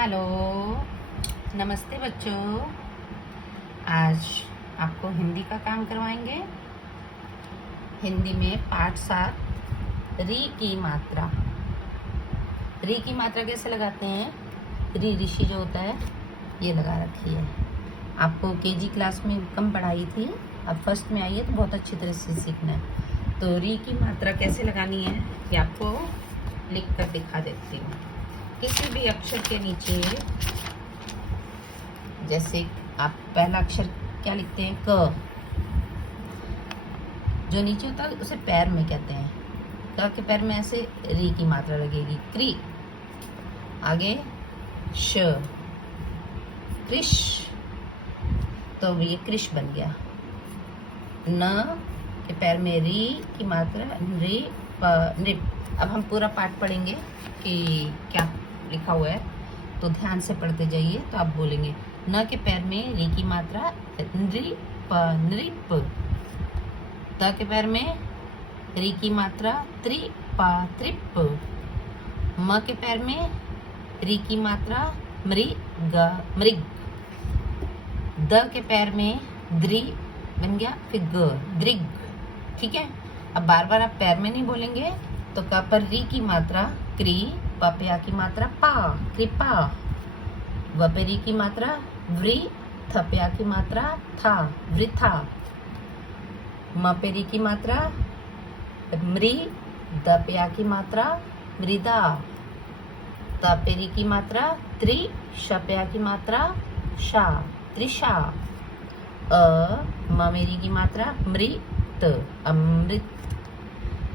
Hello, नमस्ते बच्चों। आज आपको हिंदी का काम करवाएंगे। हिंदी में पाठ 7 री की मात्रा। री की मात्रा कैसे लगाते हैं? री ऋषि जो होता है ये लगा रखी है। आपको केजी क्लास में कम पढ़ाई थी, अब फर्स्ट में आई है तो बहुत अच्छी तरह से सीखना है। तो री की मात्रा कैसे लगानी है ये आपको लिख कर दिखा देती हूँ। किसी भी अक्षर के नीचे, जैसे आप पहला अक्षर क्या लिखते हैं? क। जो नीचे होता है उसे पैर में कहते हैं। क के पैर में ऐसे री की मात्रा लगेगी। क्री, आगे श, कृष, तो ये कृष बन गया। न के पैर में री की मात्रा री प नृप। अब हम पूरा पाठ पढ़ेंगे कि क्या लिखा हुआ है, तो ध्यान से पढ़ते जाइए तो आप बोलेंगे। न के पैर में री की मात्रा नृप नृप। त के पैर में री की मात्रा त्रिप त्रिप। म के पैर में री की मात्रा मृग मृग। द के पैर में द्रि बन गया, फिर ग दृग। ठीक है, अब बार बार आप पैर में नहीं बोलेंगे। तो क पर री की मात्रा क्री, प पे आ की मात्रा पा कृपा, व पे री की मात्रा व्री, थ पे आ की मात्रा था वृथा, म पे री की मात्रा मृ, द पे आ की मात्रा मृदा, त पे री की मात्रा त्रि, श पे आ की मात्रा शा त्रिषा, म मेरी की मात्रा मृत अमृत,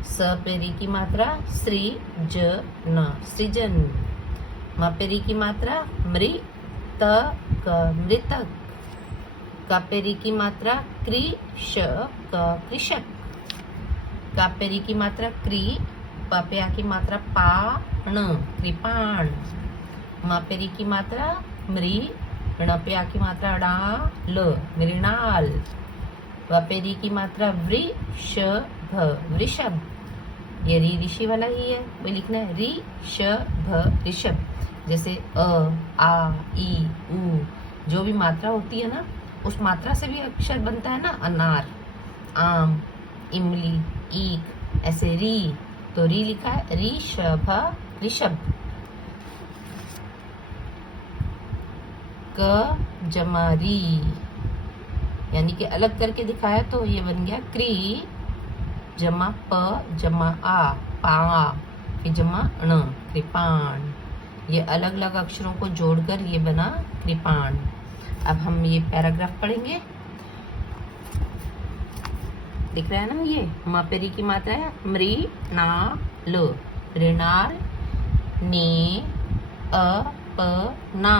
स पेरी की मात्रा श्री ज न सृजन, म पेरी की मात्रा मृ त क मृतक, क पेरी की मात्रा कृ श क कृषक, क पेरी की मात्रा क्री, प पे आ की मात्रा पाण कृपाण, म पेरी की मात्रा मृ, ण पे आ की मात्रा डाल मृणाल, व पेरी की मात्रा वृषभ वृषभ। ये री ऋषि वाला ही है, वो लिखना है री श भ ऋषभ। जैसे अ आ ई उ जो भी मात्रा होती है ना, उस मात्रा से भी अक्षर बनता है ना। अनार, आम, इमली, ईख, ऐसे री। तो री लिखा है री श भ ऋषभ। क जमा री, यानी कि अलग करके दिखाया तो ये बन गया क्री जमा प जमा आ पा, फिर जमा ण कृपाण। ये अलग अलग अक्षरों को जोड़कर ये बना कृपाण। अब हम ये पैराग्राफ पढ़ेंगे। दिख रहा है ना, ये म पे री की मात्रा है मृ ना ल, ऋणाल ने अ प ना।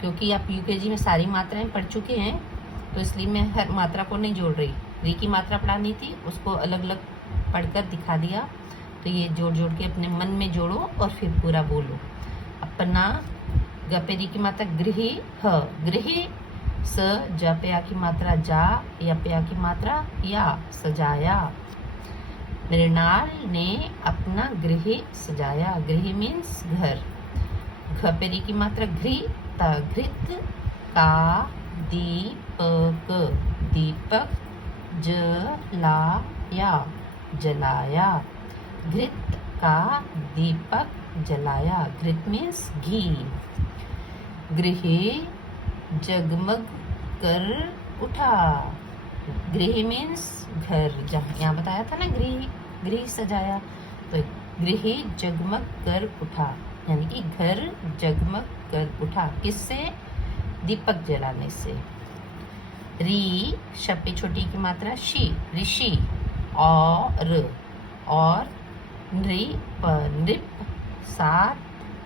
क्योंकि आप यूकेजी में सारी मात्राएं पढ़ चुके हैं तो इसलिए मैं हर मात्रा को नहीं जोड़ रही। री की मात्रा पढ़ानी थी, उसको अलग अलग पढ़कर दिखा दिया। तो ये जोड़ जोड़ के अपने मन में जोड़ो और फिर पूरा बोलो। अपना ग पे री की मात्रा गृही ह गृही, स ज पे आ की मात्रा जा, य पे आ की मात्रा या सजाया। मृणाल ने अपना गृह सजाया। गृह मीन्स घर। घ पे री की मात्रा घृत घृत, का दीपक दीपक, जलाया जलाया। घृत का दीपक जलाया। घृत मीन्स घी। गृह जगमग कर उठा। गृह मीन्स घर। जहाँ यहाँ बताया था ना गृह, गृह सजाया, तो गृह जगमग कर उठा, यानी कि घर जगमग कर उठा। किससे? दीपक जलाने से। री शब्द पे छोटी की मात्रा शी ऋषि, और नृप नृप साथ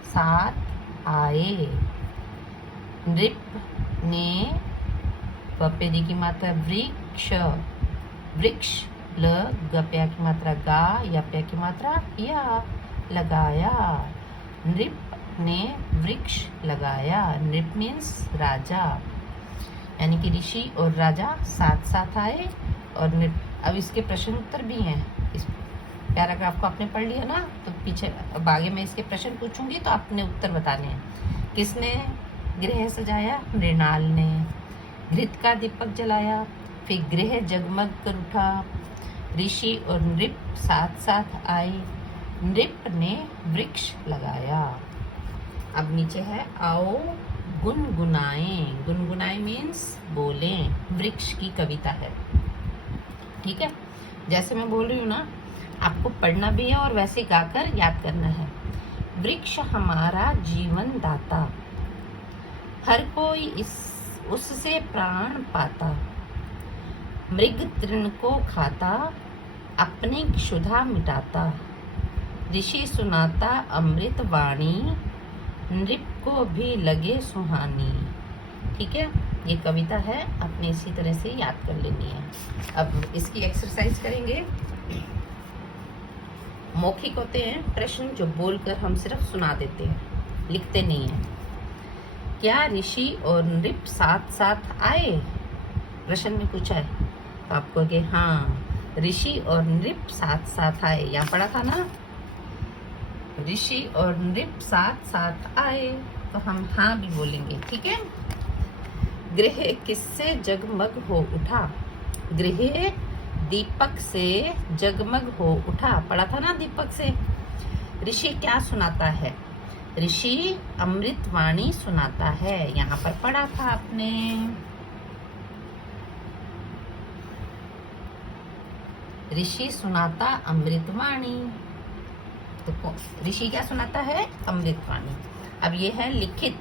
साथ आए। नृप ने पेरी की मात्रा वृक्ष वृक्ष, ल गप्या की मात्रा गा, या पे की मात्रा या लगाया। नृप ने वृक्ष लगाया। नृप मीन्स राजा, यानी कि ऋषि और राजा साथ साथ आए। और अब इसके प्रश्न उत्तर भी हैं। पैराग्राफ को आपने पढ़ लिया ना, तो पीछे अब आगे मैं इसके प्रश्न पूछूंगी तो आपने उत्तर बताने हैं। किसने गृह सजाया? मृणाल ने। घृत का दीपक जलाया, फिर गृह जगमग कर उठा। ऋषि और नृप साथ साथ आए, नृप ने वृक्ष लगाया। अब नीचे है आओ गुनगुनाएं। गुनगुनाएं मीन्स बोलें, वृक्ष की कविता है। ठीक है, जैसे मैं बोल रही हूँ ना, आपको पढ़ना भी है और वैसे गाकर याद करना है। वृक्ष हमारा जीवन दाता, हर कोई उससे प्राण पाता। मृग तृण को खाता, अपनी क्षुधा मिटाता। ऋषि सुनाता अमृत वाणी, नृप को भी लगे सुहानी। ठीक है, ये कविता है, आपने इसी तरह से याद कर लेनी है। अब इसकी एक्सरसाइज करेंगे। मौखिक होते हैं प्रश्न जो बोलकर हम सिर्फ सुना देते हैं, लिखते नहीं हैं। क्या ऋषि और नृप साथ साथ आए? प्रश्न में पूछा है, तो आप कहोगे हाँ, ऋषि और नृप साथ साथ आए। यहाँ पढ़ा था ना, ऋषि और नृप साथ साथ आए, तो हम हाँ भी बोलेंगे। ठीक है। गृह किससे जगमग हो उठा? गृह दीपक से जगमग हो उठा, पढ़ा था ना दीपक से। ऋषि क्या सुनाता है? ऋषि अमृत वाणी सुनाता है, यहाँ पर पढ़ा था आपने। ऋषि सुनाता अमृत वाणी, तो ऋषि क्या सुनाता है? अमृत वाणी। अब ये है लिखित।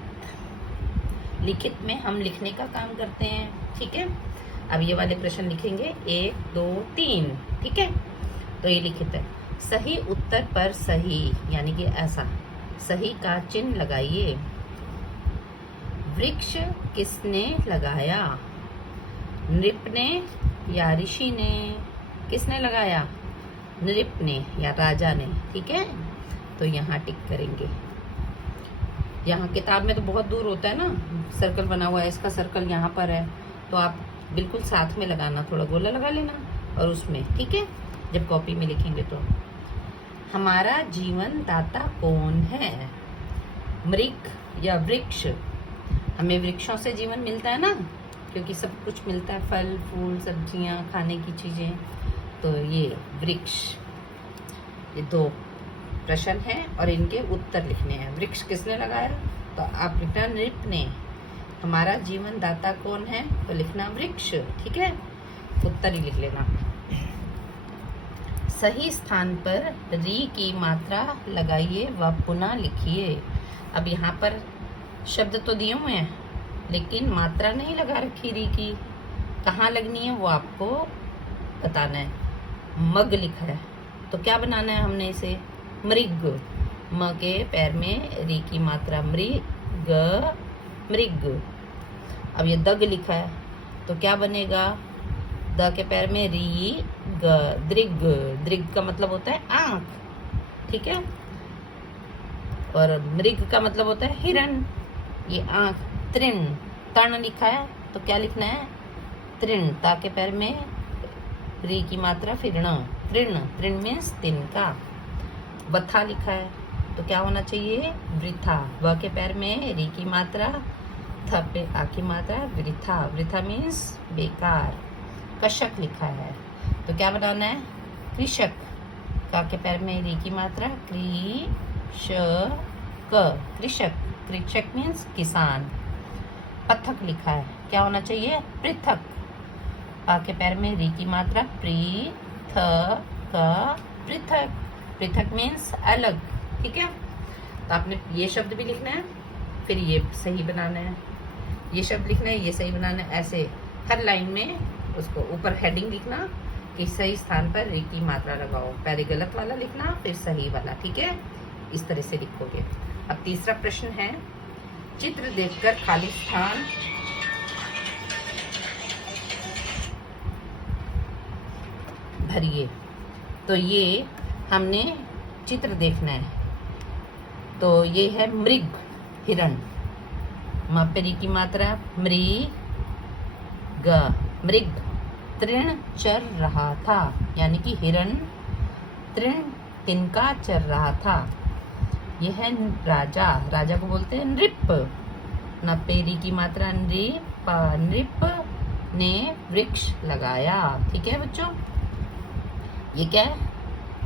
लिखित में हम लिखने का काम करते हैं। ठीक है, अब ये वाले प्रश्न लिखेंगे 1 2 3। ठीक है, तो ये लिखित है। सही उत्तर पर सही यानी कि ऐसा सही का चिन्ह लगाइए। वृक्ष किसने लगाया? नृप ने या ऋषि ने? किसने लगाया? नृप ने या राजा ने। ठीक है, तो यहाँ टिक करेंगे। यहाँ किताब में तो बहुत दूर होता है ना, सर्कल बना हुआ है, इसका सर्कल यहाँ पर है, तो आप बिल्कुल साथ में लगाना, थोड़ा गोला लगा लेना और उसमें। ठीक है, जब कॉपी में लिखेंगे तो। हमारा जीवन दाता कौन है? मृग या वृक्ष? हमें वृक्षों से जीवन मिलता है ना, क्योंकि सब कुछ मिलता है, फल फूल सब्जियां, खाने की चीजें, तो ये वृक्ष। ये 2 प्रश्न हैं और इनके उत्तर लिखने हैं। वृक्ष किसने लगाया? तो आप लिखना नृप ने। हमारा जीवन दाता कौन है? तो लिखना वृक्ष। ठीक है, उत्तर ही लिख लेना। सही स्थान पर री की मात्रा लगाइए व पुनः लिखिए। अब यहाँ पर शब्द तो दिए हुए हैं, लेकिन मात्रा नहीं लगा रखी री की। कहाँ लगनी है वो आपको बताना है। मग लिखा है, तो क्या बनाना है हमने इसे? मृग। म के पैर में री की मात्रा, मृग मृग। अब ये दग लिखा है, तो क्या बनेगा? द के पैर में री ग, दृग। दृग का मतलब होता है आंख। ठीक है, और मृग का मतलब होता है हिरण, ये आंख। तृण, तर्ण लिखा है, तो क्या लिखना है? तृण। ता के पैर में री की मात्रा फिर ण, तृण। तृण मीन्स तिनका। वथा लिखा है, तो क्या होना चाहिए? वृथा। व के पैर में री की मात्रा, थ पे आ की मात्रा, वृथा। वृथा मीन्स बेकार। कशक लिखा है, तो क्या बनाना है? कृषक। का के पैर में री की मात्रा, क्री श क, कृषक। कृषक मीन्स किसान। पथक लिखा है, क्या होना चाहिए? पृथक। पा के पैर में री की मात्रा, प्री थ क, पृथक। पृथक मीन्स अलग। ठीक है, तो आपने ये शब्द भी लिखना है, फिर ये सही बनाना है, ये शब्द लिखना है, ये सही बनाना है। ऐसे हर लाइन में उसको ऊपर हेडिंग लिखना कि सही स्थान पर री की मात्रा लगाओ। पहले गलत वाला लिखना, फिर सही वाला। ठीक है, इस तरह से लिखोगे। अब तीसरा प्रश्न है, चित्र देखकर खाली स्थान भरिए। तो ये हमने चित्र देखना है, तो ये है मृग, हिरण। मापेरी की मात्रा मृग, मृग। तृण चर रहा था, यानी कि हिरण तृण तिनका चर रहा था। यह राजा, राजा को बोलते हैं नृप। नपेरी की मात्रा नृप, नृप ने वृक्ष लगाया। ठीक है बच्चों, ये क्या है?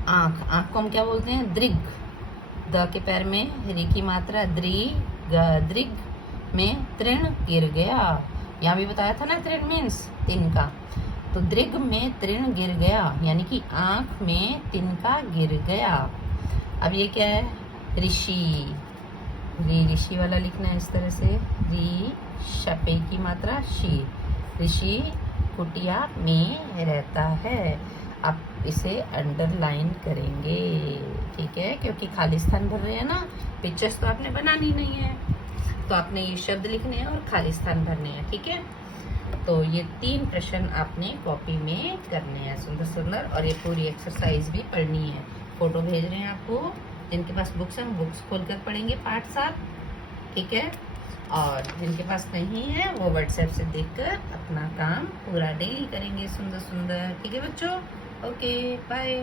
आंख, आंख को हम क्या बोलते हैं? दृग। द के पैर में री की मात्रा दृग, दृग में तृण गिर गया। यहाँ भी बताया था ना, तृण मीन्स तिनका, तो दृग में तृण गिर गया यानी कि आंख में तिनका गिर गया। अब ये क्या है? ऋषि। री ऋषि वाला लिखना है इस तरह से, री शपे की मात्रा शी। ऋषि कुटिया में रहता है। आप इसे अंडरलाइन करेंगे, ठीक है, क्योंकि खाली स्थान भर रहे हैं ना, पिक्चर्स तो आपने बनानी नहीं है, तो आपने ये शब्द लिखने हैं और खाली स्थान भरने हैं। ठीक है, तो ये 3 प्रश्न आपने कॉपी में करने हैं सुंदर सुंदर, और ये पूरी एक्सरसाइज भी पढ़नी है। फोटो भेज रहे हैं आपको, जिनके पास बुक्स हैं बुक्स खोलकर पढ़ेंगे पार्ट 7। ठीक है, और जिनके पास नहीं है वो व्हाट्सएप से देखकर अपना काम पूरा डेली करेंगे सुंदर सुंदर। ठीक है बच्चों, ओके बाय।